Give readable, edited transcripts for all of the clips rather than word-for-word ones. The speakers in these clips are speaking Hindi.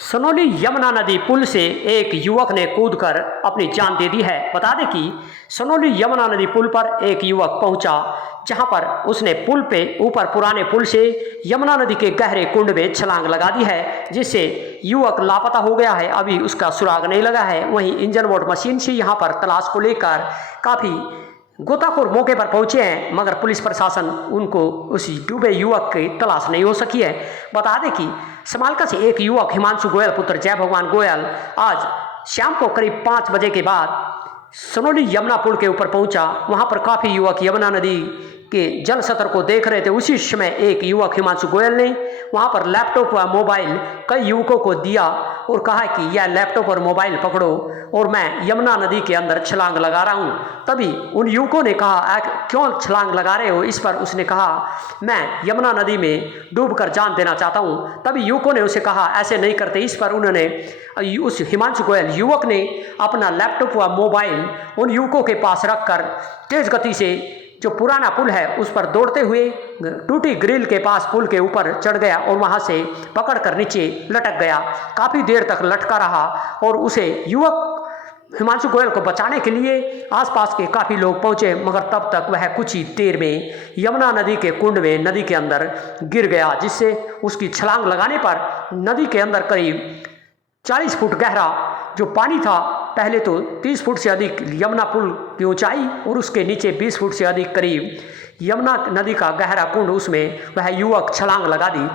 सनोली यमुना नदी पुल से एक युवक ने कूदकर अपनी जान दे दी है। बता दें कि सनोली यमुना नदी पुल पर एक युवक पहुंचा, जहां पर उसने पुल पे ऊपर पुराने पुल से यमुना नदी के गहरे कुंड में छलांग लगा दी है, जिससे युवक लापता हो गया है। अभी उसका सुराग नहीं लगा है। वहीं इंजन बोट मशीन से यहां पर तलाश को लेकर काफ़ी गोताखोर मौके पर पहुंचे हैं, मगर पुलिस प्रशासन उनको उस डूबे युवक की तलाश नहीं हो सकी है। बता दें कि समालका से एक युवक हिमांशु गोयल पुत्र जय भगवान गोयल आज शाम को करीब 5 बजे के बाद सनोली यमुना पुल के ऊपर पहुंचा। वहां पर काफ़ी युवक यमुना नदी के जल सत्र को देख रहे थे। उसी समय एक युवक हिमांशु गोयल ने वहां पर लैपटॉप व मोबाइल कई युवकों को दिया और कहा कि यह लैपटॉप और मोबाइल पकड़ो और मैं यमुना नदी के अंदर छलांग लगा रहा हूं। तभी उन युवकों ने कहा, क्यों छलांग लगा रहे हो? इस पर उसने कहा, मैं यमुना नदी में डूबकर जान देना चाहता हूं। तभी युवकों ने उसे कहा, ऐसे नहीं करते। इस पर उन्होंने उस हिमांशु गोयल युवक ने अपना लैपटॉप व मोबाइल उन युवकों के पास रखकर तेज गति से जो पुराना पुल है उस पर दौड़ते हुए टूटी ग्रिल के पास पुल के ऊपर चढ़ गया और वहां से पकड़कर नीचे लटक गया। काफ़ी देर तक लटका रहा और उसे युवक हिमांशु गोयल को बचाने के लिए आसपास के काफ़ी लोग पहुंचे, मगर तब तक वह कुछ ही देर में यमुना नदी के कुंड में नदी के अंदर गिर गया, जिससे उसकी छलांग लगाने पर नदी के अंदर करीब 40 फुट गहरा जो पानी था, पहले तो 30 फुट से अधिक यमुना पुल की ऊंचाई और उसके नीचे 20 फुट से अधिक करीब यमुना नदी का गहरा कुंड, उसमें वह युवक छलांग लगा दी,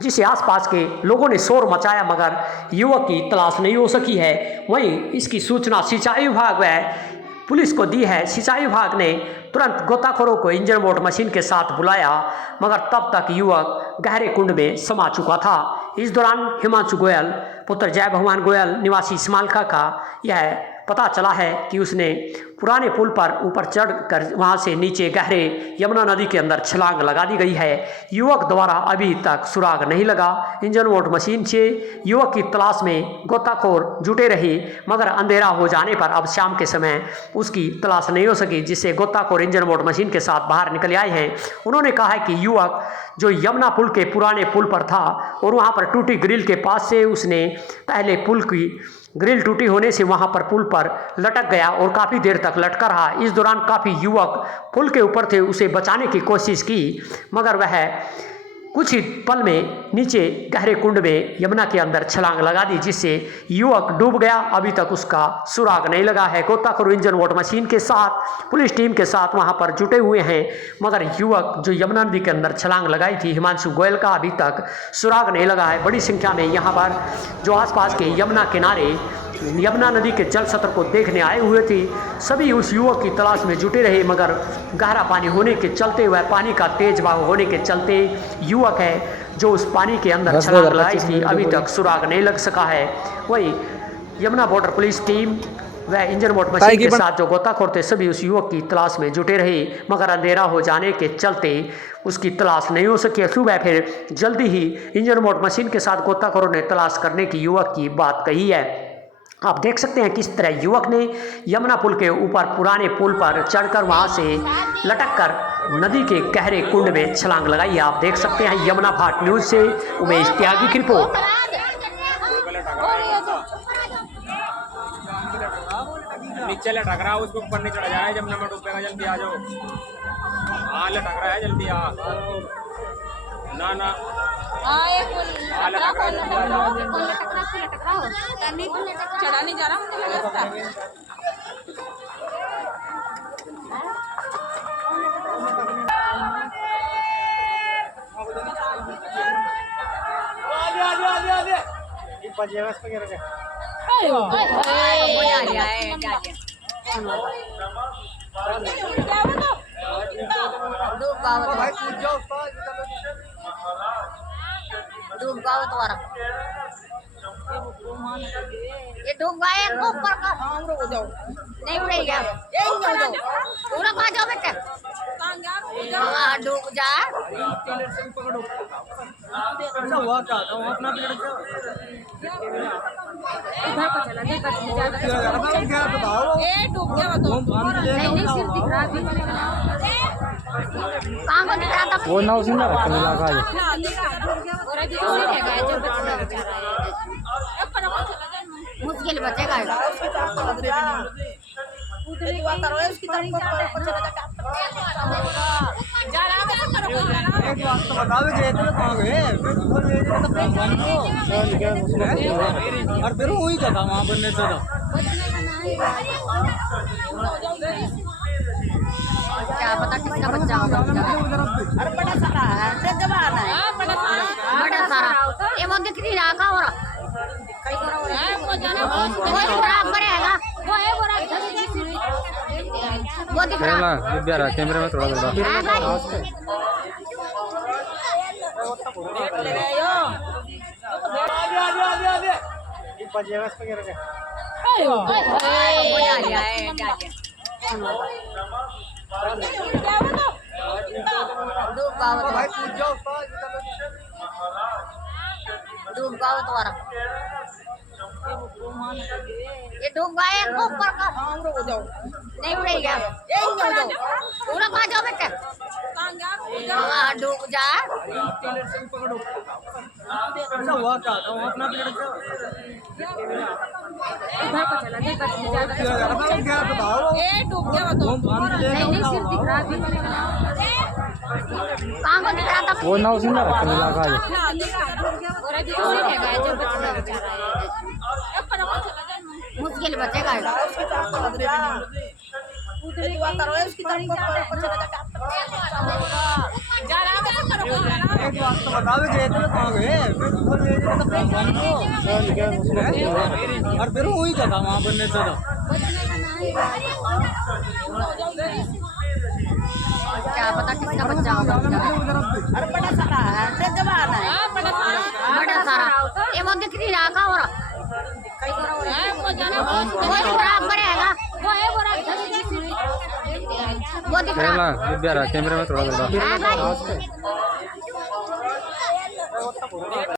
जिसे आसपास के लोगों ने शोर मचाया, मगर युवक की तलाश नहीं हो सकी है। वहीं इसकी सूचना सिंचाई विभाग व पुलिस को दी है। सिंचाई विभाग ने तुरंत गोताखोरों को इंजन बोट मशीन के साथ बुलाया, मगर तब तक युवक गहरे कुंड में समा चुका था। इस दौरान हिमांशु गोयल पुत्र जय भगवान गोयल निवासी समालका का यह पता चला है कि उसने पुराने पुल पर ऊपर चढ़कर वहां से नीचे गहरे यमुना नदी के अंदर छलांग लगा दी गई है। युवक द्वारा अभी तक सुराग नहीं लगा। इंजन बोट मशीन से युवक की तलाश में गोताखोर जुटे रहे, मगर अंधेरा हो जाने पर अब शाम के समय उसकी तलाश नहीं हो सकी, जिससे गोताखोर इंजन बोट मशीन के साथ बाहर निकल आए हैं। उन्होंने कहा है कि युवक जो यमुना पुल के पुराने पुल पर था और वहाँ पर टूटी ग्रिल के पास से उसने पहले पुल की ग्रिल टूटी होने से वहां पर पुल पर लटक गया और काफ़ी देर तक लटका रहा। इस दौरान काफ़ी युवक पुल के ऊपर थे, उसे बचाने की कोशिश की, मगर वह कुछ ही पल में नीचे गहरे कुंड में यमुना के अंदर छलांग लगा दी, जिससे युवक डूब गया। अभी तक उसका सुराग नहीं लगा है। गोताखोर इंजन बोट मशीन के साथ पुलिस टीम के साथ वहां पर जुटे हुए हैं, मगर युवक जो यमुना नदी के अंदर छलांग लगाई थी हिमांशु गोयल का अभी तक सुराग नहीं लगा है। बड़ी संख्या में यहाँ पर जो आसपास के यमुना किनारे यमुना नदी के जल सत्र को देखने आए हुए थे, सभी उस युवक की तलाश में जुटे रहे, मगर गहरा पानी होने के चलते वह पानी का तेज बहाव होने के चलते युवक है जो उस पानी के अंदर छलांग लगाई थी अभी तक सुराग नहीं लग सका है। वही यमुना बॉर्डर पुलिस टीम वह इंजन बोट मशीन के साथ जो गोताखोर थे सभी उस युवक की तलाश में जुटे रहे, मगर अंधेरा हो जाने के चलते उसकी तलाश नहीं हो सकी। सुबह फिर जल्दी ही इंजन बोट मशीन के साथ गोताखोरों ने तलाश करने की युवक की बात कही है। आप देख सकते हैं किस तरह युवक ने यमुना पुल के ऊपर पुराने पुल पर चढ़कर वहां से लटककर नदी के गहरे कुंड में छलांग लगाई है। आप देख सकते हैं यमुना फाट न्यूज से उमेश त्यागी की रिपोर्ट। नीचे लटक रहा है, उसको ऊपर नहीं चढ़ा जा रहा है। यमुना में डूबेगा, जल्दी आ जाओ। हाँ लटक रहा है, जल्दी आ। ना ना चढ़ा नहीं जा रहा मुझे लगता। डूब गया तुम्हारा ये डूब गया है ऊपर का। हो जाओ नहीं उड़ेगा पूरा कहाँ जाओ बेटा डूब जा। इधर को चला नहीं डूब गया नहीं सिर दिख रहा कहाँ को दिख रहा था वो नाव सिंह रखा मिला मुश्किल बचेगा उसकी तरफ को लग रहा है दुआ करो उसकी तरफ को चला जाता जा रहा है एक बात तो बताओ जे तो कहां गए फिर ऊपर ले जाए तो बन को और फिर वही जगह वहां बनने से क्या पता किसका बच्चा होगा अरे बड़ा सारा है से जवान है बड़ा सारा ये वो दिख नहीं रहा का हो रहा कई को रहा है वो बराबर हैगा वो दिख रहा कैमरे में थोड़ा थोड़ा है भाई ले गए यो डूब गया तुम्हारा ये डूब गया एक ऊपर का हम रुक जाओ नहीं उड़ेगा ए हो जाओ पूरा कहाँ जाओ बेटा हाँ डूब जा ऐसा हुआ क्या था वहां अपना पेड़ से इधर को चला नहीं बच क्या बताओ ए डूब गया वो तो नहीं सिर्फ दिख रहा है कहाँ को दिख रहा था वो ना उसमें रखने लगा है मुश्किल बचेगा उसकी तरफ को लग रहा है दुआ करो उसकी तरफ को चला जाता जा रहा है एक बात तो बताओ जे तो कहां गए फिर ऊपर ले जाए तो बन को और फिर वही जगह वहां बनने से क्या पता किसका बच्चा होगा अरे बड़ा सारा है से जवान है बड़ा सारा ये वो दिख नहीं रहा का हो रहा कई को रहा है वो बराबर हैगा वो दिख रहा कैमरे में थोड़ा थोड़ा है भाई